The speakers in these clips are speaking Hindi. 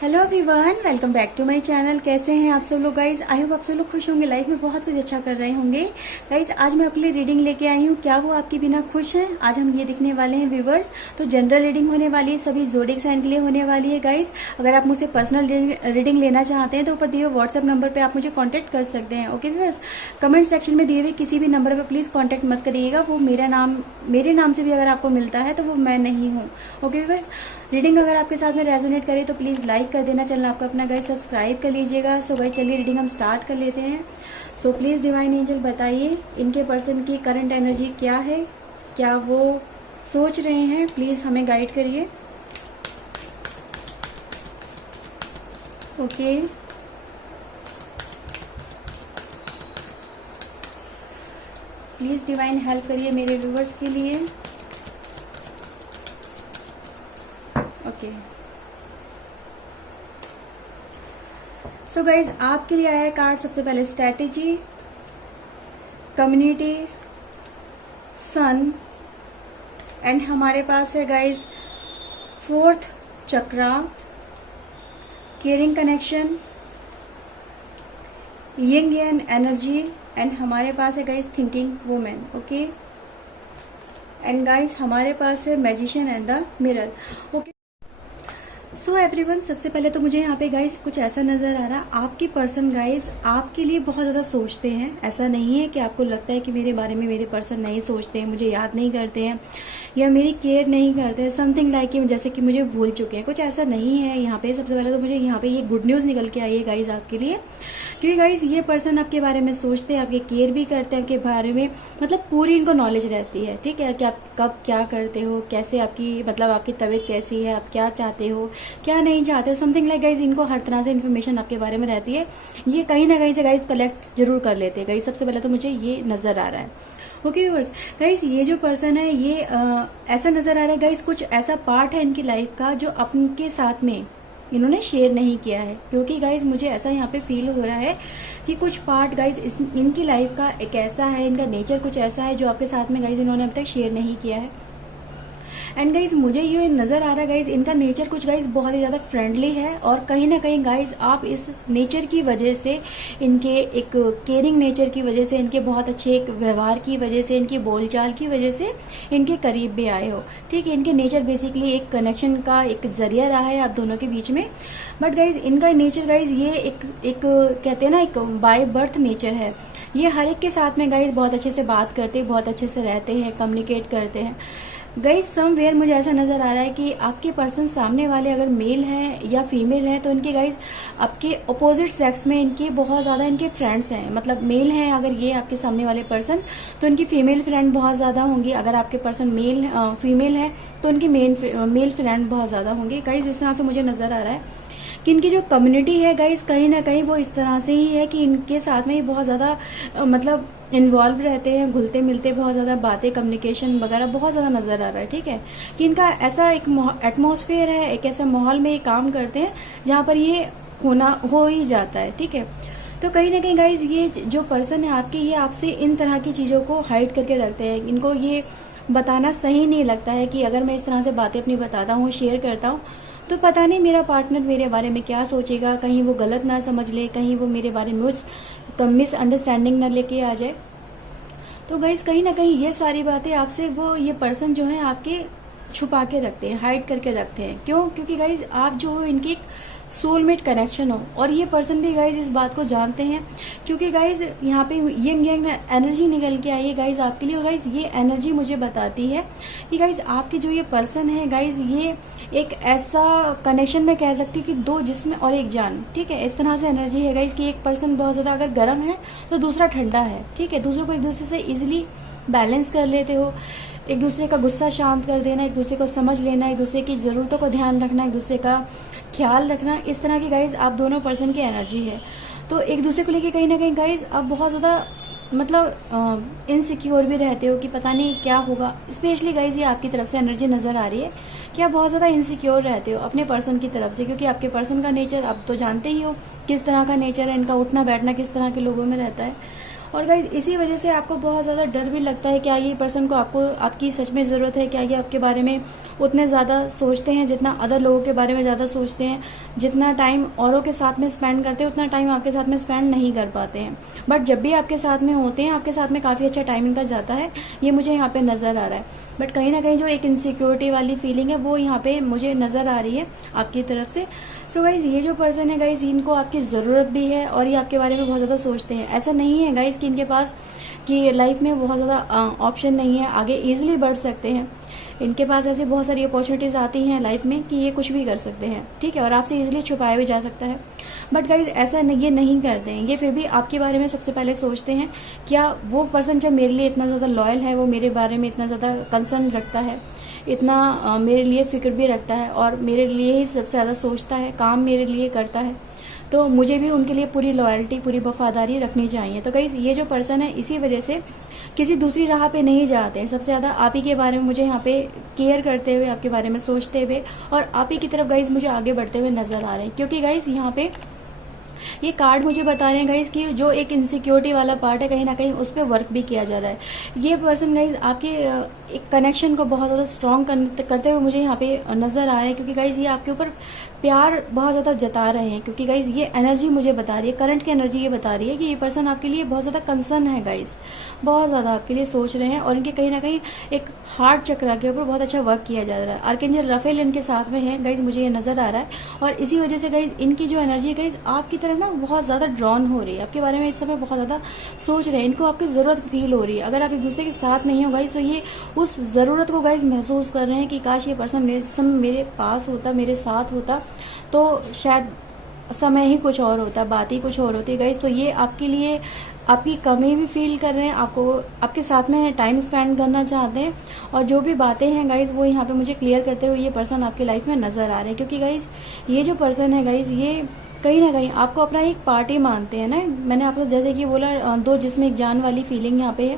Hello everyone, welcome back to my channel. कैसे हैं आप सब लोग गाइस? आई होप आप सब लोग खुश होंगे, लाइफ में बहुत कुछ अच्छा कर रहे होंगे। गाइस आज मैं आपके लिए रीडिंग लेके आई हूँ। क्या वो आपके बिना खुश हैं? आज हम ये दिखने वाले हैं व्यूवर्स। तो जनरल रीडिंग होने वाली है, सभी ज़ोडिएक साइन के लिए होने वाली है। गाइस अगर आप मुझसे पर्सनल रीडिंग लेना चाहते हैं तो ऊपर दिए हुए व्हाट्सएप नंबर पर आप मुझे कॉन्टैक्ट कर सकते हैं। ओके व्यूवर्स, कमेंट सेक्शन में दिए हुए किसी भी नंबर पर प्लीज़ कॉन्टैक्ट मत करिएगा। वो मेरे नाम से भी अगर आपको मिलता है तो वो मैं नहीं हूँ। ओके व्यूवर्स, रीडिंग अगर आपके साथ में रेजोनेट करे तो प्लीज़ लाइक कर देना, चैनल आपका अपना गाइस सब्सक्राइब कर लीजिएगा। सो गाइस चलिए रीडिंग हम स्टार्ट कर लेते हैं। सो प्लीज़ डिवाइन एंजल बताइए इनके पर्सन की करंट एनर्जी क्या है, क्या वो सोच रहे हैं, प्लीज़ हमें गाइड करिए। ओके प्लीज़ डिवाइन हेल्प करिए मेरे व्यूवर्स के लिए। ओके सो गाइज आपके लिए आया है कार्ड सबसे पहले स्ट्रैटेजी, कम्युनिटी, सन, एंड हमारे पास है guys fourth chakra, caring connection, yin and energy, and हमारे पास है guys thinking women. Okay and guys हमारे पास है magician and the mirror. Okay so everyone, सबसे पहले तो मुझे यहाँ पे गाइस कुछ ऐसा नजर आ रहा, आपके पर्सन गाइस आपके लिए बहुत ज्यादा सोचते हैं। ऐसा नहीं है कि आपको लगता है कि मेरे बारे में मेरे पर्सन नहीं सोचते हैं, मुझे याद नहीं करते हैं या मेरी केयर नहीं करते हैं, समथिंग लाइक जैसे कि मुझे भूल चुके हैं। कुछ ऐसा नहीं है यहाँ पे। सबसे पहले तो मुझे यहाँ पे ये गुड न्यूज निकल के आई है गाइज आपके लिए, क्योंकि गाइज ये पर्सन आपके बारे में सोचते हैं, आपके केयर भी करते हैं, आपके बारे में मतलब पूरी इनको नॉलेज रहती है। ठीक है, कि आप कब क्या करते हो, कैसे आपकी मतलब आपकी तबीयत कैसी है, आप क्या चाहते हो क्या नहीं चाहते हो, समथिंग लाइक गाइज इनको हर तरह से इन्फॉर्मेशन आपके बारे में रहती है। ये कहीं ना कहीं से गाइज कलेक्ट जरूर कर लेते हैं गाइज। सबसे पहले तो मुझे ये नजर आ रहा है। ओके व्यूअर्स, गाइज ये जो पर्सन है ये ऐसा नजर आ रहा है गाइज, कुछ ऐसा पार्ट है इनकी लाइफ का जो अपने साथ में इन्होंने शेयर नहीं किया है। क्योंकि गाइज मुझे ऐसा यहाँ पे फील हो रहा है कि कुछ पार्ट गाइज इनकी लाइफ का एक ऐसा है, इनका नेचर कुछ ऐसा है जो आपके साथ में गाइज इन्होंने अभी तक शेयर नहीं किया है। एंड गाइज मुझे ये नजर आ रहा है गाइज इनका नेचर कुछ गाइज बहुत ही ज्यादा फ्रेंडली है, और कहीं ना कहीं गाइज आप इस नेचर की वजह से, इनके एक केयरिंग नेचर की वजह से, इनके बहुत अच्छे एक व्यवहार की वजह से, इनकी बोलचाल की वजह से इनके करीब भी आए हो। ठीक है, इनके नेचर बेसिकली एक कनेक्शन का एक जरिया रहा है आप दोनों के बीच में। बट गाइज इनका नेचर गाइज ये एक कहते हैं ना, एक बाय बर्थ नेचर है। ये हर एक के साथ में गाइज बहुत अच्छे से बात करते हैं, बहुत अच्छे से रहते हैं, कम्युनिकेट करते हैं। गाइज समवेयर मुझे ऐसा नजर आ रहा है कि आपके पर्सन सामने वाले अगर मेल हैं या फीमेल हैं तो इनके गाइज आपके अपोजिट सेक्स में इनके बहुत ज्यादा इनके फ्रेंड्स हैं। मतलब मेल हैं अगर ये आपके सामने वाले पर्सन तो इनकी फीमेल फ्रेंड बहुत ज्यादा होंगी। अगर आपके पर्सन फीमेल है तो इनकी मेल फ्रेंड बहुत ज्यादा होंगे। गाइज इस तरह से मुझे नजर आ रहा है कि इनकी जो कम्युनिटी है गाइज कहीं ना कहीं वो इस तरह से ही है कि इनके साथ में ये बहुत ज्यादा मतलब इन्वॉल्व रहते हैं, घुलते मिलते, बहुत ज्यादा बातें, कम्युनिकेशन वगैरह बहुत ज्यादा नजर आ रहा है। ठीक है, कि इनका ऐसा एक एटमॉस्फेयर है, एक ऐसा माहौल में ये काम करते हैं जहाँ पर ये हो ही जाता है। ठीक है, तो कहीं ना कहीं गाइज ये जो पर्सन है आपके, ये आपसे इन तरह की चीजों को हाइड करके रखते हैं। इनको ये बताना सही नहीं लगता है कि अगर मैं इस तरह से बातें अपनी बताता हूँ, शेयर करता हूँ, तो पता नहीं मेरा पार्टनर मेरे बारे में क्या सोचेगा, कहीं वो गलत ना समझ ले, कहीं वो मेरे बारे में मिसअंडरस्टैंडिंग ना लेके आ जाए। तो गाइज कहीं ना कहीं ये सारी बातें आपसे वो ये पर्सन जो है आपके छुपा के रखते हैं, हाइड करके रखते हैं। क्यों? क्योंकि गाइज आप जो हो इनकी एक सोलमेट कनेक्शन हो, और ये पर्सन भी गाइज इस बात को जानते हैं। क्योंकि गाइज यहाँ पे यंग एनर्जी निकल के आई है गाइज आपके लिए। गाइज ये एनर्जी मुझे बताती है कि गाइज आपके जो ये पर्सन है गाइज ये एक ऐसा कनेक्शन में कह सकती हूँ कि दो जिस्म और एक जान। ठीक है, इस तरह से एनर्जी है गाइज कि एक पर्सन बहुत ज्यादा अगर गर्म है तो दूसरा ठंडा है। ठीक है, दूसरों को एक दूसरे से इजिली बैलेंस कर लेते हो, एक दूसरे का गुस्सा शांत कर देना, एक दूसरे को समझ लेना, एक दूसरे की जरूरतों को ध्यान रखना, एक दूसरे का ख्याल रखना, इस तरह की गाइज आप दोनों पर्सन की एनर्जी है। तो एक दूसरे को लेके कहीं ना कहीं गाइज आप बहुत ज्यादा मतलब इनसिक्योर भी रहते हो कि पता नहीं क्या होगा। स्पेशली गाइज ये आपकी तरफ से एनर्जी नजर आ रही है कि आप बहुत ज्यादा इनसिक्योर रहते हो अपने पर्सन की तरफ से, क्योंकि आपके पर्सन का नेचर आप तो जानते ही हो किस तरह का नेचर है, इनका उठना बैठना किस तरह के लोगों में रहता है। और गाइज इसी वजह से आपको बहुत ज़्यादा डर भी लगता है, क्या ये पर्सन को आपको आपकी सच में ज़रूरत है, क्या ये आपके बारे में उतने ज़्यादा सोचते हैं जितना अदर लोगों के बारे में ज़्यादा सोचते हैं, जितना टाइम औरों के साथ में स्पेंड करते हैं उतना टाइम आपके साथ में स्पेंड नहीं कर पाते हैं, बट जब भी आपके साथ में होते हैं आपके साथ में काफ़ी अच्छा टाइम इनका जाता है, ये मुझे यहाँ पे नज़र आ रहा है। बट कहीं ना कहीं जो एक इनसिक्योरिटी वाली फीलिंग है वो यहाँ पे मुझे नज़र आ रही है आपकी तरफ से। सो गाइज ये जो पर्सन है गाइज इनको आपकी ज़रूरत भी है और ये आपके बारे में बहुत ज़्यादा सोचते हैं। ऐसा नहीं है गाइज कि इनके पास कि लाइफ में बहुत ज़्यादा ऑप्शन नहीं है, आगे ईजिली बढ़ सकते हैं। इनके पास ऐसी बहुत सारी अपॉर्चुनिटीज़ आती हैं लाइफ में कि ये कुछ भी कर सकते हैं, ठीक है, और आपसे ईजिली छुपाया भी जा सकता है। बट गाइज ऐसा ये नहीं करते हैं, ये फिर भी आपके बारे में सबसे पहले सोचते हैं, क्या वो पर्सन जब मेरे लिए इतना ज़्यादा लॉयल है, वो मेरे बारे में इतना ज़्यादा कंसर्न रखता है, इतना मेरे लिए फिक्र भी रखता है और मेरे लिए ही सबसे ज़्यादा सोचता है, काम मेरे लिए करता है, तो मुझे भी उनके लिए पूरी लॉयल्टी पूरी वफादारी रखनी चाहिए। तो गाइज ये जो पर्सन है इसी वजह से किसी दूसरी राह पे नहीं जाते हैं, सबसे ज़्यादा आप ही के बारे में मुझे यहाँ पे केयर करते हुए, आपके बारे में सोचते हुए और आप ही की तरफ गाइज मुझे आगे बढ़ते हुए नजर आ रहे हैं। क्योंकि गाइज यहाँ पे ये कार्ड मुझे बता रहे हैं गाइज कि जो एक इनसिक्योरिटी वाला पार्ट है कहीं ना कहीं उस पर वर्क भी किया जा रहा है। ये पर्सन गाइज आपके एक कनेक्शन को बहुत ज़्यादा स्ट्रॉन्ग करते हुए मुझे यहाँ पे नज़र आ रहे हैं, क्योंकि गाइज ये आपके ऊपर प्यार बहुत ज़्यादा जता रहे हैं। क्योंकि गाइज ये एनर्जी मुझे बता रही है, करंट की एनर्जी ये बता रही है कि ये पर्सन आपके लिए बहुत ज़्यादा कंसर्न है गाइज, बहुत ज़्यादा आपके लिए सोच रहे हैं और इनके कहीं ना कहीं एक हार्ट चक्र के ऊपर बहुत अच्छा वर्क किया जा रहा है। आर्कएंजल राफेल इनके साथ में है गाइज, मुझे ये नज़र आ रहा है और इसी वजह से गाइज इनकी जो एनर्जी है गाइज आपकी तरफ ना बहुत ज़्यादा ड्रॉन हो रही है, आपके बारे में इस समय बहुत ज़्यादा सोच रहे हैं, इनको आपकी ज़रूरत फील हो रही है। अगर आप एक दूसरे के साथ नहीं हो गाइज तो ये उस ज़रूरत को गाइज महसूस कर रहे हैं कि काश ये पर्सन मेरे पास होता, मेरे साथ होता तो शायद समय ही कुछ और होता, बात ही कुछ और होती गाइज। तो ये आपके लिए आपकी कमी भी फील कर रहे हैं, आपको आपके साथ में टाइम स्पेंड करना चाहते हैं और जो भी बातें हैं गाइज वो यहाँ पे मुझे क्लियर करते हुए ये पर्सन आपकी लाइफ में नजर आ रहे हैं। क्योंकि गाइज ये जो पर्सन है गाइज ये कहीं ना कहीं आपको अपना एक पार्टी मानते हैं ना, मैंने आपको जैसे कि बोला दो जिसमें एक जान वाली फीलिंग यहाँ पे है।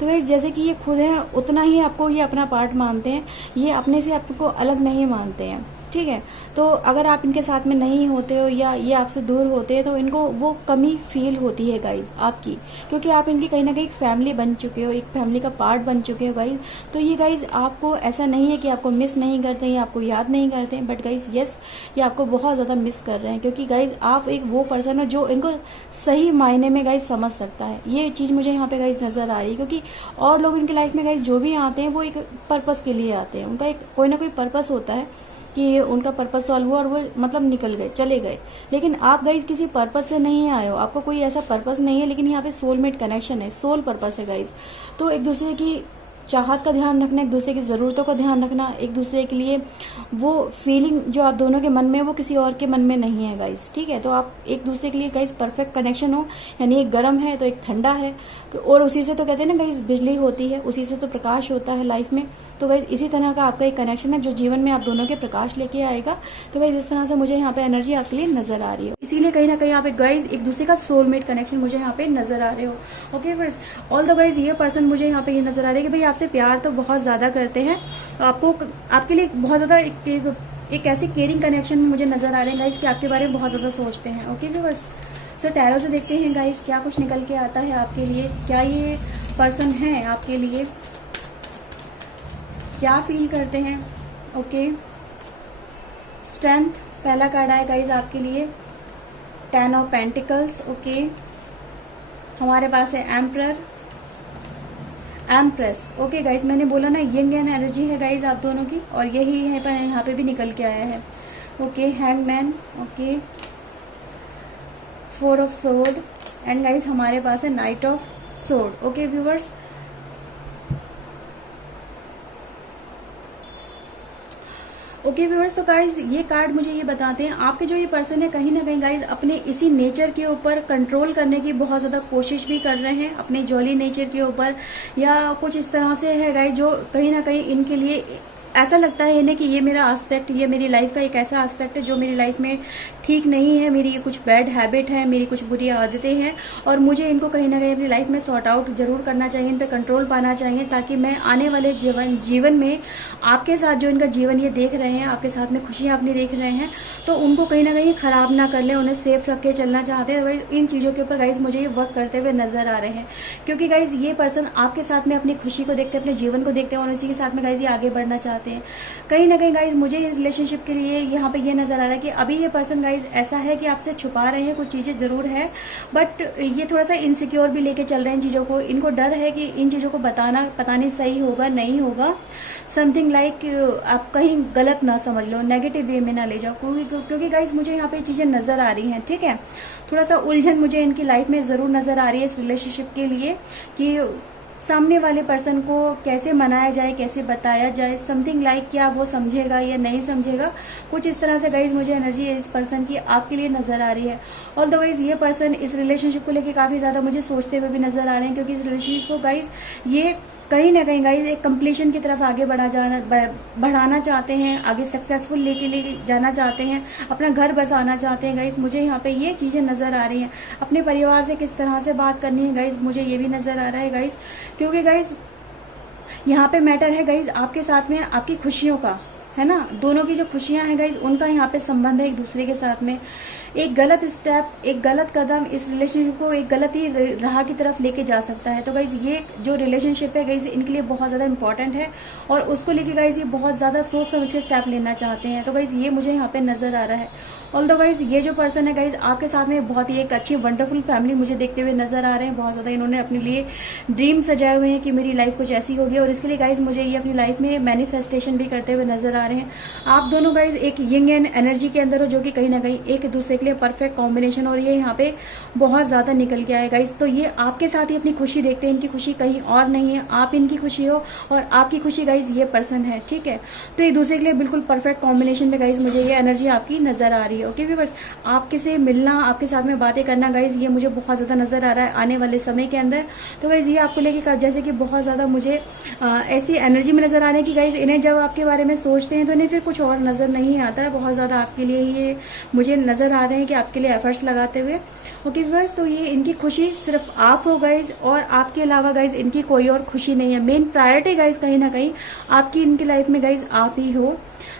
तो गाइज जैसे कि ये खुद है उतना ही आपको ये अपना पार्ट मानते हैं, ये अपने से आपको अलग नहीं मानते हैं, ठीक है। तो अगर आप इनके साथ में नहीं होते हो या ये आपसे दूर होते हैं तो इनको वो कमी फील होती है गाइज आपकी, क्योंकि आप इनकी कहीं ना कहीं एक फैमिली बन चुके हो, एक फैमिली का पार्ट बन चुके हो गाइज। तो ये गाइज आपको ऐसा नहीं है कि आपको मिस नहीं करते या आपको याद नहीं करते, बट गाइज यस ये आपको बहुत ज़्यादा मिस कर रहे हैं। क्योंकि गाइज आप एक वो पर्सन हो जो इनको सही मायने में गाइज समझ सकता है, ये चीज़ मुझे यहाँ पे गाइज नज़र आ रही है। क्योंकि और लोग इनकी लाइफ में गाइज जो भी आते हैं वो एक पर्पज़ के लिए आते हैं, उनका एक कोई ना कोई पर्पज़ होता है कि उनका पर्पस सॉल्व हुआ और वो मतलब निकल गए, चले गए। लेकिन आप गाइज किसी पर्पस से नहीं आए हो, आपको कोई ऐसा पर्पस नहीं है, लेकिन यहाँ पे सोलमेट कनेक्शन है, सोल पर्पस है गाइज। तो एक दूसरे की चाहत का ध्यान रखना, एक दूसरे की ज़रूरतों का ध्यान रखना, एक दूसरे के लिए वो फीलिंग जो आप दोनों के मन में वो किसी और के मन में नहीं है गाइज, ठीक है। तो आप एक दूसरे के लिए गाइज परफेक्ट कनेक्शन हो, यानी एक गर्म है तो एक ठंडा है, तो और उसी से तो कहते हैं ना गाइज बिजली होती है, उसी से तो प्रकाश होता है लाइफ में। तो गाइज इसी तरह का आपका एक कनेक्शन है जो जीवन में आप दोनों के प्रकाश लेके आएगा। तो गाइज इस तरह से मुझे यहाँ पे एनर्जी आपके लिए नजर आ रही है, इसीलिए कहीं ना कहीं आप गाइज एक दूसरे का सोलमेट कनेक्शन मुझे यहाँ पे नजर आ रहे हो। Okay friends, all the guys ये पर्सन मुझे यहाँ पे ये नजर आ रहे हैं कि भाई आपसे प्यार तो बहुत ज्यादा करते हैं, आपको आपके लिए बहुत ज्यादा एक ऐसे केयरिंग कनेक्शन मुझे नजर आ रहे हैं गाइज कि आपके बारे में बहुत ज्यादा सोचते हैं। ओके व्यूअर्स, सो टैरो से देखते हैं गाइज क्या कुछ निकल के आता है आपके लिए, क्या ये पर्सन है आपके लिए, क्या फील करते हैं। ओके, स्ट्रेंथ पहला कार्ड आया गाइज आपके लिए, 10 ऑफ पेंटिकल्स। ओके, हमारे पास है एम्परर, एम्प्रेस। ओके गाइज, मैंने बोला ना यंग एंड एनर्जी है गाइज आप दोनों की, और यही है पर यहाँ पे भी निकल के आया है। Okay, hangman. Okay, 4 of sword and guys हमारे पास है night of sword. Okay viewers, okay viewers, तो गाइज ये कार्ड मुझे ये बताते हैं आपके जो ये पर्सन है कहीं ना कहीं गाइज अपने इसी नेचर के ऊपर कंट्रोल करने की बहुत ज़्यादा कोशिश भी कर रहे हैं, अपने जॉली नेचर के ऊपर, या कुछ इस तरह से है गाइज जो कहीं ना कहीं इनके लिए ऐसा लगता है इन्हें कि ये मेरा एस्पेक्ट, ये मेरी लाइफ का एक ऐसा एस्पेक्ट है जो मेरी लाइफ में ठीक नहीं है, मेरी ये कुछ बैड हैबिट है, मेरी कुछ बुरी आदतें हैं और मुझे इनको कहीं ना कहीं अपनी लाइफ में सॉर्ट आउट जरूर करना चाहिए, इन पे कंट्रोल पाना चाहिए, ताकि मैं आने वाले जीवन में आपके साथ जो इनका जीवन ये देख रहे हैं, आपके साथ में खुशियाँ अपनी देख रहे हैं, तो उनको कहीं ना कहीं खराब ना कर ले, उन्हें सेफ रख के चलना चाहते हैं। इन चीज़ों के ऊपर गाइज मुझे ये वर्क करते हुए नजर आ रहे हैं, क्योंकि गाइज ये पर्सन आपके साथ में अपनी खुशी को देखते हैं, अपने जीवन को देखते हैं और उसी के साथ में गाइज ये आगे बढ़ना चाहते हैं। कहीं ना कहीं गाइज मुझे इस रिलेशनशिप के लिए यहाँ पे ये नजर आ रहा है कि अभी ये पर्सन गाइज ऐसा है कि आपसे छुपा रहे हैं, कुछ चीजें जरूर है, बट ये थोड़ा सा इनसिक्योर भी लेके चल रहे हैं चीजों को। इनको डर है कि इन चीजों को बताना पता नहीं सही होगा नहीं होगा, समथिंग लाइक आप कहीं गलत ना समझ लो, नेगेटिव वे में ना ले जाओ, क्योंकि गाइज मुझे यहाँ पे चीजें नजर आ रही हैं। ठीक है, थोड़ा सा उलझन मुझे इनकी लाइफ में जरूर नजर आ रही है इस रिलेशनशिप के लिए कि सामने वाले पर्सन को कैसे मनाया जाए, कैसे बताया जाए, समथिंग लाइक क्या वो समझेगा या नहीं समझेगा, कुछ इस तरह से गाइज मुझे एनर्जी इस पर्सन की आपके लिए नजर आ रही है। और तो गाइज ये पर्सन इस रिलेशनशिप को लेके काफी ज्यादा मुझे सोचते हुए भी नजर आ रहे हैं, क्योंकि इस रिलेशनशिप को गाइज ये कहीं ना कहीं गाइज एक कंप्लीशन की तरफ आगे बढ़ाना चाहते हैं, आगे सक्सेसफुल लेके जाना चाहते हैं, अपना घर बसाना चाहते हैं। गाइज मुझे यहाँ पे ये चीजें नजर आ रही हैं, अपने परिवार से किस तरह से बात करनी है गाइज मुझे ये भी नजर आ रहा है गाइज, क्योंकि गाइज यहाँ पे मैटर है गाइज आपके साथ में आपकी खुशियों का, है ना, दोनों की जो खुशियां हैं गाइज उनका यहाँ पे संबंध है एक दूसरे के साथ में। एक गलत स्टेप, एक गलत कदम इस रिलेशनशिप को एक गलत ही राह की तरफ लेके जा सकता है। तो गाइज ये जो रिलेशनशिप है गाइज इनके लिए बहुत ज्यादा इंपॉर्टेंट है और उसको लेके गाइज ये बहुत ज्यादा सोच समझ के स्टेप लेना चाहते हैं। तो गाइज ये मुझे यहाँ पे नजर आ रहा है। ऑल्दो गाइज ये जो पर्सन है गाइज आपके साथ में बहुत ही एक अच्छी वंडरफुल फैमिली मुझे देखते हुए नजर आ रहे हैं। बहुत ज्यादा इन्होंने अपने लिए ड्रीम सजाए हुए हैं कि मेरी लाइफ कुछ ऐसी होगी और इसके लिए गाइज मुझे ये अपनी लाइफ में मैनिफेस्टेशन भी करते हुए नजर आ रहे हैं। आप दोनों गाइज एक यंग एंड एनर्जी के अंदर हो, जो कि कहीं ना कहीं एक दूसरे के लिए परफेक्ट कॉम्बिनेशन, और ये यहाँ पे बहुत ज्यादा निकल के आए गाइज। तो ये आपके साथ ही अपनी खुशी देखते हैं, इनकी खुशी कहीं और नहीं है, आप इनकी खुशी हो और आपकी खुशी गाइज ये पर्सन है। ठीक है, तो एक दूसरे के लिए बिल्कुल परफेक्ट कॉम्बिनेशन में गाइज मुझे ये एनर्जी आपकी नजर आ रही है। ओके व्यूअर्स, आपके से मिलना, आपके साथ में बातें करना गाइज ये मुझे बहुत ज्यादा नजर आ रहा है आने वाले समय के अंदर। तो गाइज ये आपको लेके जैसे कि बहुत ज्यादा मुझे ऐसी एनर्जी में नजर आ रही है कि गाइज इन्हें जब आपके बारे में सोचते हैं तो इन्हें फिर कुछ और नजर नहीं आता है, बहुत ज्यादा आपके लिए ये मुझे नजर आ रहे हैं कि आपके लिए एफर्ट्स लगाते हुए। ओके व्यूअर्स, तो ये इनकी खुशी सिर्फ आप हो गाइज और आपके अलावा गाइज इनकी कोई और खुशी नहीं है। मेन प्रायोरिटी गाइज कहीं ना कहीं आपकी इनकी लाइफ में गाइज आप ही हो।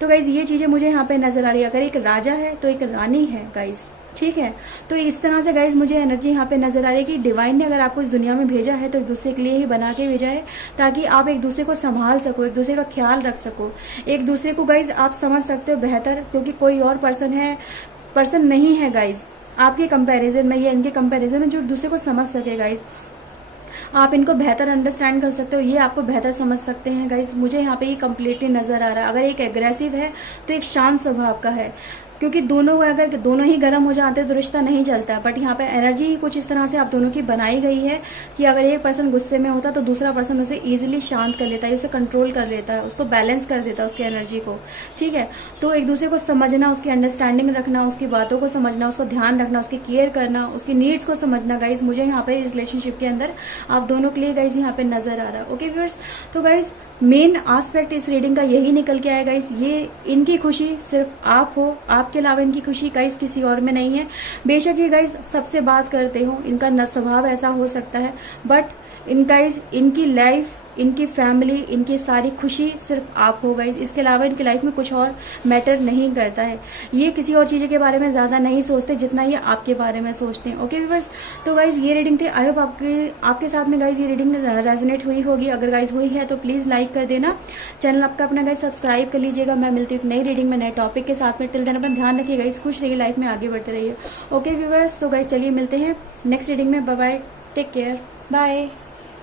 तो गाइज ये चीजें मुझे यहाँ पे नजर आ रही है। अगर एक राजा है तो एक रानी है गाइज। ठीक है, तो इस तरह से गाइज मुझे एनर्जी यहाँ पे नजर आ रही है कि डिवाइन ने अगर आपको इस दुनिया में भेजा है तो एक दूसरे के लिए ही बना के भेजा है, ताकि आप एक दूसरे को संभाल सको, एक दूसरे का ख्याल रख सको, एक दूसरे को गाइज आप समझ सकते हो बेहतर, क्योंकि कोई और पर्सन नहीं है गाइज आपके कंपैरिजन में या इनके कंपैरिजन में जो एक दूसरे को समझ सके गाइज। आप इनको बेहतर अंडरस्टैंड कर सकते हो, ये आपको बेहतर समझ सकते हैं गाइज। मुझे यहाँ पे ये कम्प्लीटली नजर आ रहा है। अगर एक एग्रेसिव है तो एक शांत स्वभाव का है, क्योंकि अगर दोनों ही गर्म हो जाते हैं तो रिश्ता नहीं चलता। बट यहाँ पे एनर्जी ही कुछ इस तरह से आप दोनों की बनाई गई है कि अगर एक पर्सन गुस्से में होता तो दूसरा पर्सन उसे इजीली शांत कर लेता है, उसे कंट्रोल कर लेता है, उसको बैलेंस कर देता है उसकी एनर्जी को। ठीक है, तो एक दूसरे को समझना, उसकी अंडरस्टैंडिंग रखना, उसकी बातों को समझना, उसको ध्यान रखना, उसकी केयर करना, उसकी नीड्स को समझना गाइज मुझे यहाँ पे इस रिलेशनशिप के अंदर आप दोनों के लिए गाइज यहाँ पे नजर आ रहा है। ओके व्यूअर्स, तो गाइज मेन एस्पेक्ट इस रीडिंग का यही निकल के आया गाइस, ये इनकी खुशी सिर्फ आप हो, आपके अलावा इनकी खुशी गाइस किसी और में नहीं है। बेशक ये गाइस सबसे बात करते हो, इनका स्वभाव ऐसा हो सकता है, बट इनकी लाइफ, इनकी फैमिली, इनकी सारी खुशी सिर्फ आप हो गाइस। इसके अलावा इनकी लाइफ में कुछ और मैटर नहीं करता है। ये किसी और चीज़ के बारे में ज़्यादा नहीं सोचते जितना ये आपके बारे में सोचते हैं। ओके व्यूअर्स, तो गाइस ये रीडिंग थी। आई होप आपके साथ में गाइस ये रीडिंग रेजोनेट हुई होगी। अगर गाइस हुई है तो प्लीज़ लाइक कर देना, चैनल आपका अपना गाइस सब्सक्राइब कर लीजिएगा। मैं मिलती हूँ नई रीडिंग में नए टॉपिक के साथ में। टिल देन अपन ध्यान रखिए गाइस, खुश रहिए, लाइफ में आगे बढ़ते रहिए। ओके व्यूअर्स, तो गाइस चलिए मिलते हैं नेक्स्ट रीडिंग में। Bye bye, take care, bye.